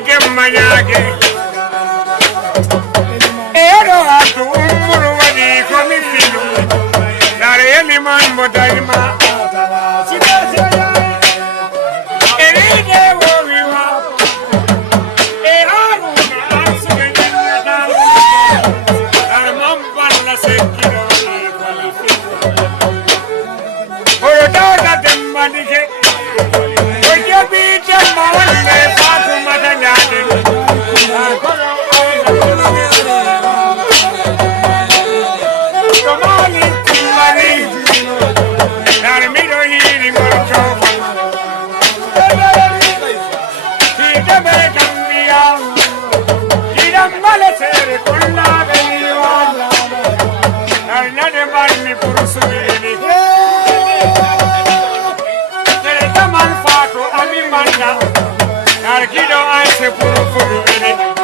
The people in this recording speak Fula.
ke manyage ero atu umuru wadi komi filu dare liman bodaima eride wo wiwa eraru arsuge nyata dar mamban la sekiro oro da dembanike oje bi dembanne fatuma danyade Somali Kumari Narmiro hiri morto Tijame cambia Tiramale sere con la veniva Narnade marmi purusubini Tere taman fato ami manna Narkido anse purufubini